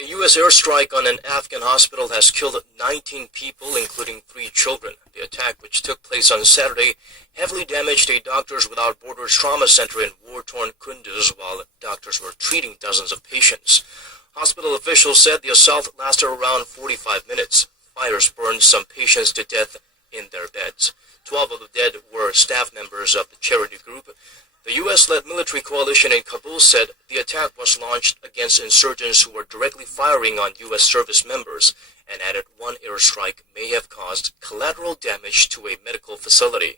A U.S. airstrike on an Afghan hospital has killed 19 people, including 3 children. The attack, which took place on Saturday, heavily damaged a Doctors Without Borders trauma center in war-torn Kunduz while doctors were treating dozens of patients. Hospital officials said the assault lasted around 45 minutes. Fires burned some patients to death in their beds. 12 of the dead were staff members of the charity group. The U.S.-led military coalition in Kabul said the attack was launched against insurgents who were directly firing on U.S. service members and added one airstrike may have caused collateral damage to a medical facility.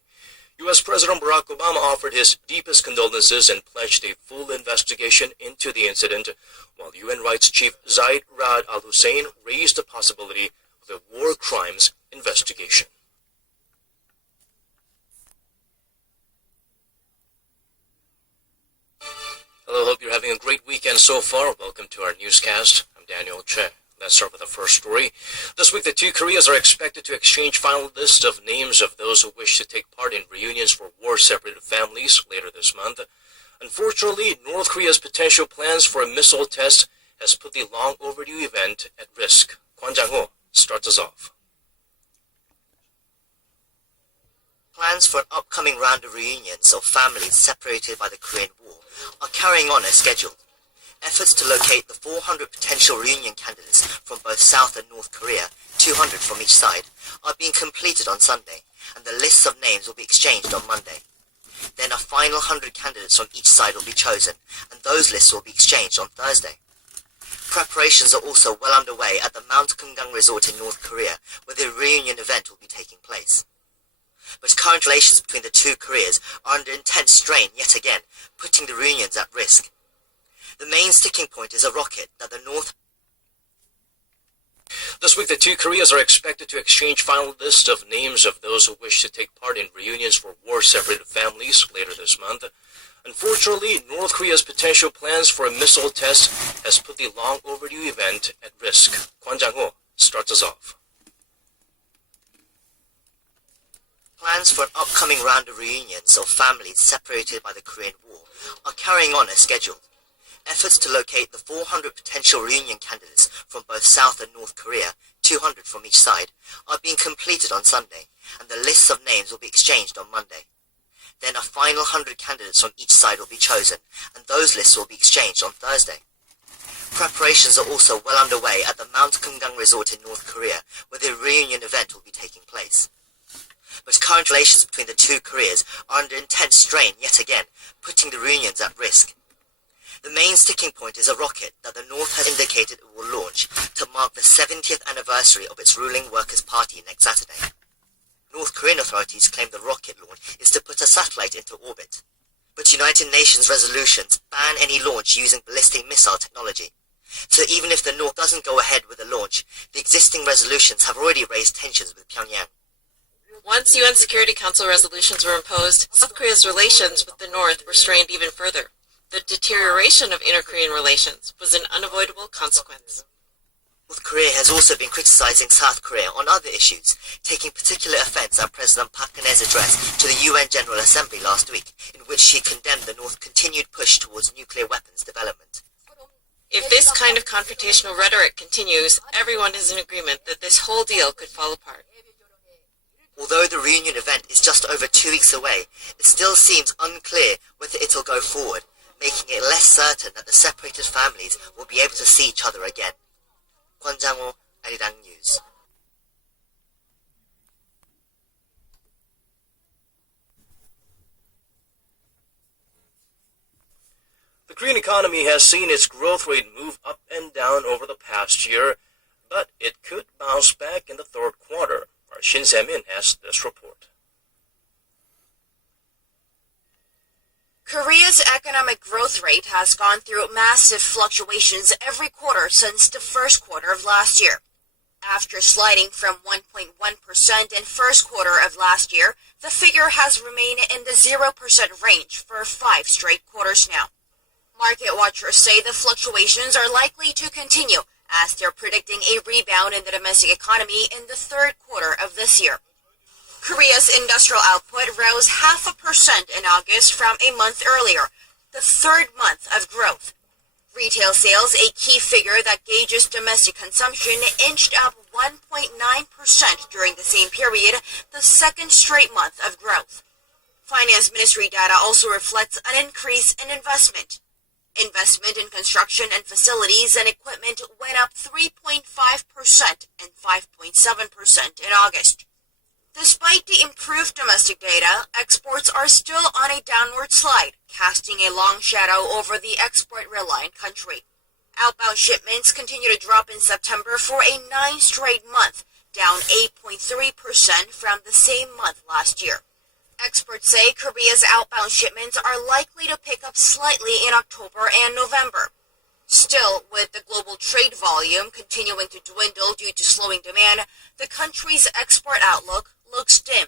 U.S. President Barack Obama offered his deepest condolences and pledged a full investigation into the incident, while UN Rights Chief Zaid Ra'ad Al Hussein raised the possibility of a war crimes investigation. Hello, hope you're having a great weekend so far. Welcome to our newscast. I'm Daniel Che. Let's start with the first story. This week, the two Koreas are expected to exchange final lists of names of those who wish to take part in reunions for war-separated families later this month. Unfortunately, North Korea's potential plans for a missile test has put the long-overdue event at risk. Kwon Jang-ho starts us off. Plans for an upcoming round of reunions of families separated by the Korean War are carrying on as scheduled. Efforts to locate the 400 potential reunion candidates from both South and North Korea, 200 from each side, are being completed on Sunday, and the lists of names will be exchanged on Monday. Then a final 100 candidates from each side will be chosen, and those lists will be exchanged on Thursday. Preparations are also well underway at the Mount Kumgang Resort in North Korea, where the reunion event will be taking place. But current relations between the two Koreas are under intense strain yet again, putting the reunions at risk. The main sticking point is a rocket that the North... This week, the two Koreas are expected to exchange final lists of names of those who wish to take part in reunions for war-separated families later this month. Unfortunately, North Korea's potential plans for a missile test has put the long-overdue event at risk. Kwon Jang-ho starts us off. Plans for an upcoming round of reunions of families separated by the Korean War are carrying on as scheduled. Efforts to locate the 400 potential reunion candidates from both South and North Korea, 200 from each side, are being completed on Sunday, and the lists of names will be exchanged on Monday. Then a final 100 candidates from each side will be chosen, and those lists will be exchanged on Thursday. Preparations are also well underway at the Mount Kumgang Resort in North Korea, where the reunion event will be taking place. But current relations between the two Koreas are under intense strain yet again, putting the reunions at risk. The main sticking point is a rocket that the North has indicated it will launch to mark the 70th anniversary of its ruling Workers' Party next Saturday. North Korean authorities claim the rocket launch is to put a satellite into orbit. But United Nations resolutions ban any launch using ballistic missile technology. So even if the North doesn't go ahead with the launch, the existing resolutions have already raised tensions with Pyongyang. Once UN Security Council resolutions were imposed, South Korea's relations with the North were strained even further. The deterioration of inter-Korean relations was an unavoidable consequence. North Korea has also been criticizing South Korea on other issues, taking particular offense at President Park Geun-hye's address to the UN General Assembly last week, in which she condemned the North's continued push towards nuclear weapons development. If this kind of confrontational rhetoric continues, everyone is in agreement that this whole deal could fall apart. Although the reunion event is just over 2 weeks away, it still seems unclear whether it'll go forward, making it less certain that the separated families will be able to see each other again. Kwon Jang-ho, Arirang News. The Korean economy has seen its growth rate move up and down over the past year, but it could bounce back in the third quarter. Our Shin Se-min has this report. Korea's economic growth rate has gone through massive fluctuations every quarter since the first quarter of last year. After sliding from 1.1% in first quarter of last year, the figure has remained in the 0% range for 5 straight quarters now. Market watchers say the fluctuations are likely to continue, as they're predicting a rebound in the domestic economy in the third quarter of this year. Korea's industrial output rose 0.5% in August from a month earlier, the third month of growth. Retail sales, a key figure that gauges domestic consumption, inched up 1.9% during the same period, the second straight month of growth. Finance Ministry data also reflects an increase in investment. Investment in construction and facilities and equipment went up 3.5% and 5.7% in August. Despite the improved domestic data, exports are still on a downward slide, casting a long shadow over the export-reliant country. Outbound shipments continue to drop in September for a 9th straight month, down 8.3% from the same month last year. Experts say Korea's outbound shipments are likely to pick up slightly in October and November. Still, with the global trade volume continuing to dwindle due to slowing demand, the country's export outlook looks dim.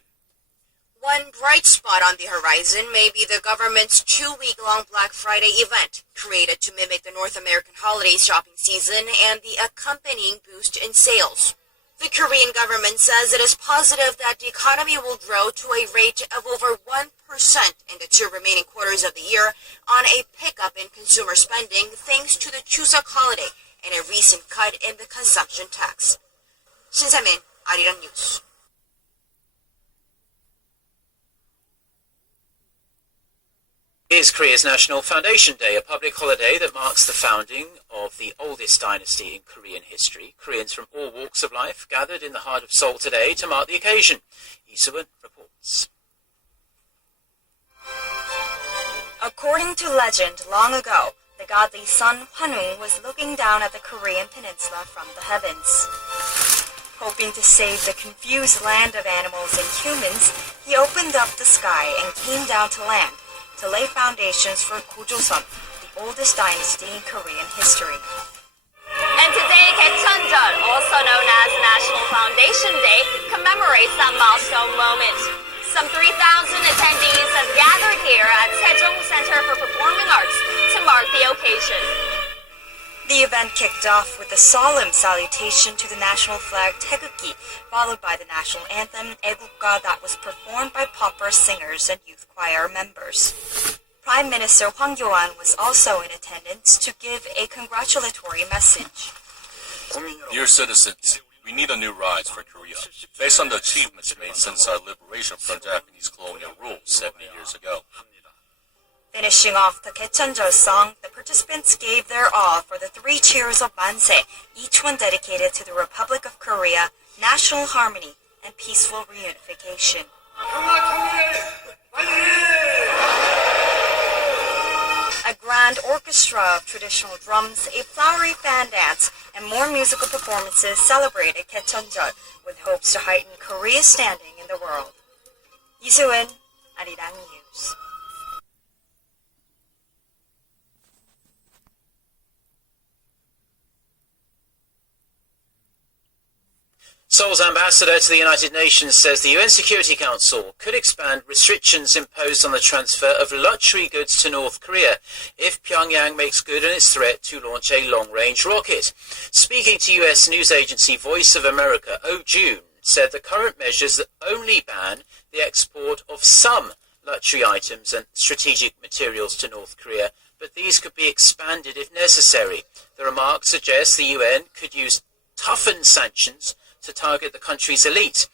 One bright spot on the horizon may be the government's 2-week-long Black Friday event, created to mimic the North American holiday shopping season and the accompanying boost in sales. The Korean government says it is positive that the economy will grow to a rate of over 1% in the 2 remaining quarters of the year on a pickup in consumer spending thanks to the Chuseok holiday and a recent cut in the consumption tax. 신세민, 아리랑 뉴스. Is Korea's National Foundation Day, a public holiday that marks the founding of the oldest dynasty in Korean history. Koreans from all walks of life gathered in the heart of Seoul today to mark the occasion. Lee Soo-eun reports. According to legend, long ago, the godly sun Hwanu was looking down at the Korean peninsula from the heavens. Hoping to save the confused land of animals and humans, he opened up the sky and came down to land to lay foundations for Gojoseon, the oldest dynasty in Korean history. And today, Gaecheonjeol, also known as National Foundation Day, commemorates that milestone moment. Some 3,000 attendees have gathered here at Sejong Center for Performing Arts to mark the occasion. The event kicked off with a solemn salutation to the national flag Taegukgi, followed by the national anthem Aegukga that was performed by pauper singers and youth choir members. Prime Minister Hwang Kyo-an was also in attendance to give a congratulatory message. Dear citizens, we need a new rise for Korea, based on the achievements made since our liberation from Japanese colonial rule 70 years ago. Finishing off the Gaecheonjeol song, the participants gave their all for the 3 cheers of Manse, each one dedicated to the Republic of Korea, national harmony, and peaceful reunification. A grand orchestra of traditional drums, a flowery fan dance, and more musical performances celebrated Gaecheonjeol with hopes to heighten Korea's standing in the world. Lee Soo-eun, Arirang News. Seoul's ambassador to the United Nations says the UN Security Council could expand restrictions imposed on the transfer of luxury goods to North Korea if Pyongyang makes good on its threat to launch a long-range rocket. Speaking to US news agency Voice of America, Oh June said the current measures only ban the export of some luxury items and strategic materials to North Korea, but these could be expanded if necessary. The remark suggests the UN could use toughened sanctions to target the country's elite,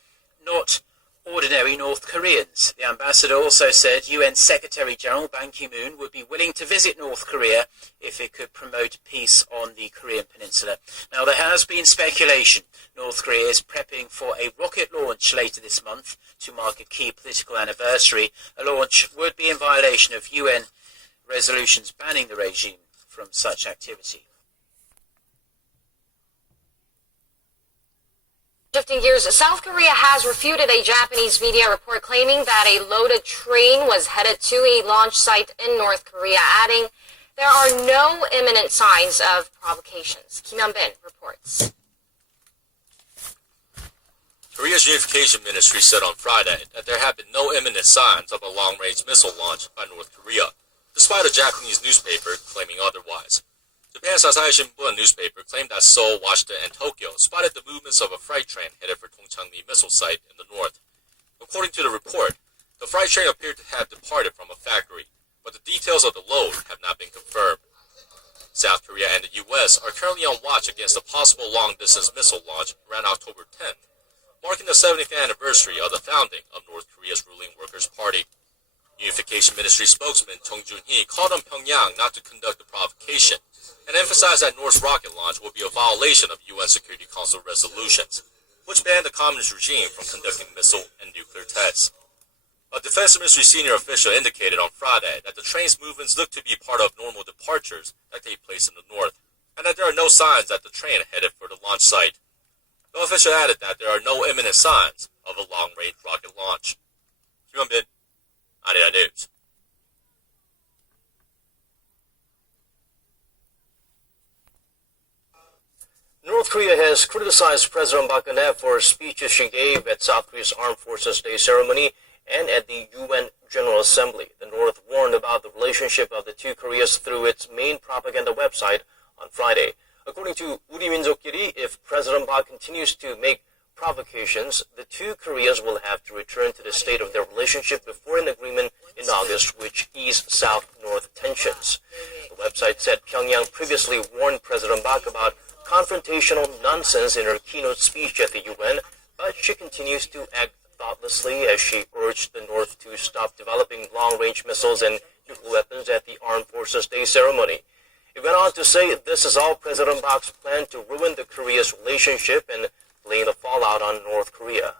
not ordinary North Koreans. The ambassador also said UN Secretary-General Ban Ki-moon would be willing to visit North Korea if it could promote peace on the Korean peninsula. Now, there has been speculation North Korea is prepping for a rocket launch later this month to mark a key political anniversary. A launch would be in violation of UN resolutions banning the regime from such activity. Shifting gears, South Korea has refuted a Japanese media report claiming that a loaded train was headed to a launch site in North Korea, adding there are no imminent signs of provocations. Kim Hyun-bin reports. Korea's Unification Ministry said on Friday that there have been no imminent signs of a long-range missile launch by North Korea, despite a Japanese newspaper claiming otherwise. Japan's Asahi Shimbun newspaper claimed that Seoul, Washington, and Tokyo spotted the movements of a freight train headed for Tongchangni missile site in the north. According to the report, the freight train appeared to have departed from a factory, but the details of the load have not been confirmed. South Korea and the U.S. are currently on watch against a possible long-distance missile launch around October 10th, marking the 70th anniversary of the founding of North Korea's ruling Workers' Party. Unification Ministry spokesman Chung Jun-hee called on Pyongyang not to conduct the provocation and emphasized that North's rocket launch will be a violation of UN Security Council resolutions, which banned the communist regime from conducting missile and nuclear tests. A Defense Ministry senior official indicated on Friday that the train's movements look to be part of normal departures that take place in the north, and that there are no signs that the train headed for the launch site. The official added that there are no imminent signs of a long-range rocket launch. Hyunbin, Arirang News. North Korea has criticized President Park Geun-hye for speeches she gave at South Korea's Armed Forces Day ceremony and at the UN General Assembly. The North warned about the relationship of the two Koreas through its main propaganda website on Friday. According to 우리 민족끼리, if President Park continues to make provocations, the two Koreas will have to return to the state of their relationship before an agreement in August which ease South-North tensions. The website said Pyongyang previously warned President Park about confrontational nonsense in her keynote speech at the UN, but she continues to act thoughtlessly as she urged the North to stop developing long-range missiles and nuclear weapons at the Armed Forces Day ceremony. It went on to say this is all President Park's plan to ruin the Korea's relationship and blame the fallout on North Korea.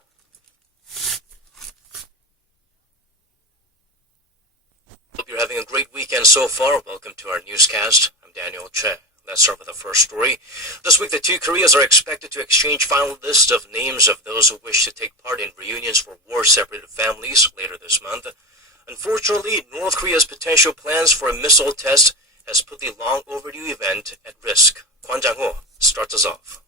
Hope you're having a great weekend so far. Welcome to our newscast. I'm Daniel Che. Let's start with the first story. This week, the two Koreas are expected to exchange final lists of names of those who wish to take part in reunions for war-separated families later this month. Unfortunately, North Korea's potential plans for a missile test has put the long-overdue event at risk. Kwon Jang-ho starts us off.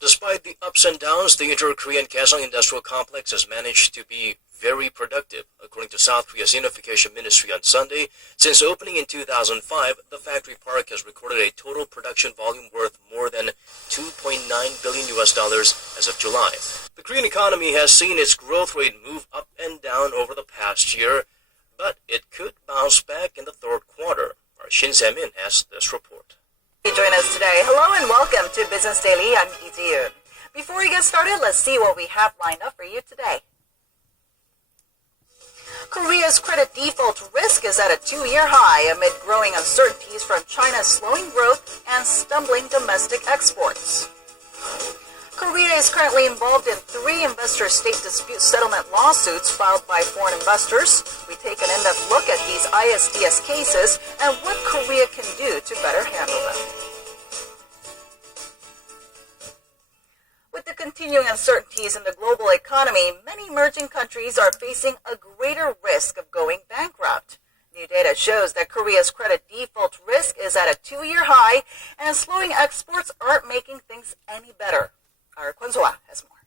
Despite the ups and downs, the Inter-Korean Kaesong Industrial Complex has managed to be very productive. According to South Korea's Unification Ministry on Sunday, since opening in 2005, the factory park has recorded a total production volume worth more than $2.9 billion as of July. The Korean economy has seen its growth rate move up and down over the past year, but it could bounce back in the third quarter. Our Shin Se-min has this report. Join us today. Hello and welcome to Business Daily. I'm Lee Ji-yoon. Before we get started, let's see what we have lined up for you today. Korea's credit default risk is at a two-year high amid growing uncertainties from China's slowing growth and stumbling domestic exports. Korea is currently involved in 3 investor-state dispute settlement lawsuits filed by foreign investors. We take an in-depth look at these ISDS cases and what Korea can do to better handle them. With the continuing uncertainties in the global economy, many emerging countries are facing a greater risk of going bankrupt. New data shows that Korea's credit default risk is at a 2-year high, and slowing exports aren't making things any better. Our Kwon So-ah has more.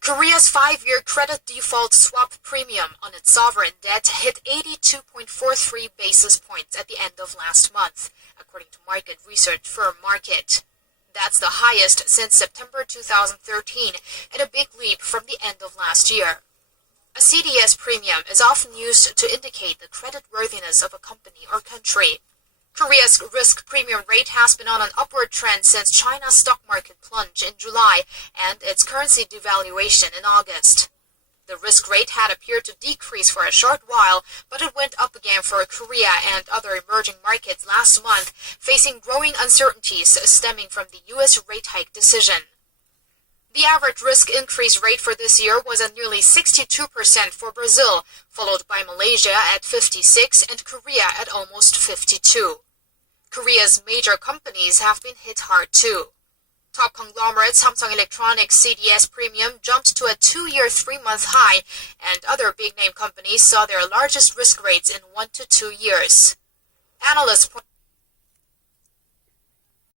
Korea's 5-year credit default swap premium on its sovereign debt hit 82.43 basis points at the end of last month, according to market research firm Market. That's the highest since September 2013 and a big leap from the end of last year. A CDS premium is often used to indicate the creditworthiness of a company or country. Korea's risk premium rate has been on an upward trend since China's stock market plunge in July and its currency devaluation in August. The risk rate had appeared to decrease for a short while, but it went up again for Korea and other emerging markets last month, facing growing uncertainties stemming from the U.S. rate hike decision. The average risk increase rate for this year was at nearly 62% for Brazil, followed by Malaysia at 56% and Korea at almost 52%. Korea's major companies have been hit hard too. Top conglomerate Samsung Electronics CDS premium jumped to a 2-year 3-month high, and other big-name companies saw their largest risk rates in 1 to 2 years. Analysts point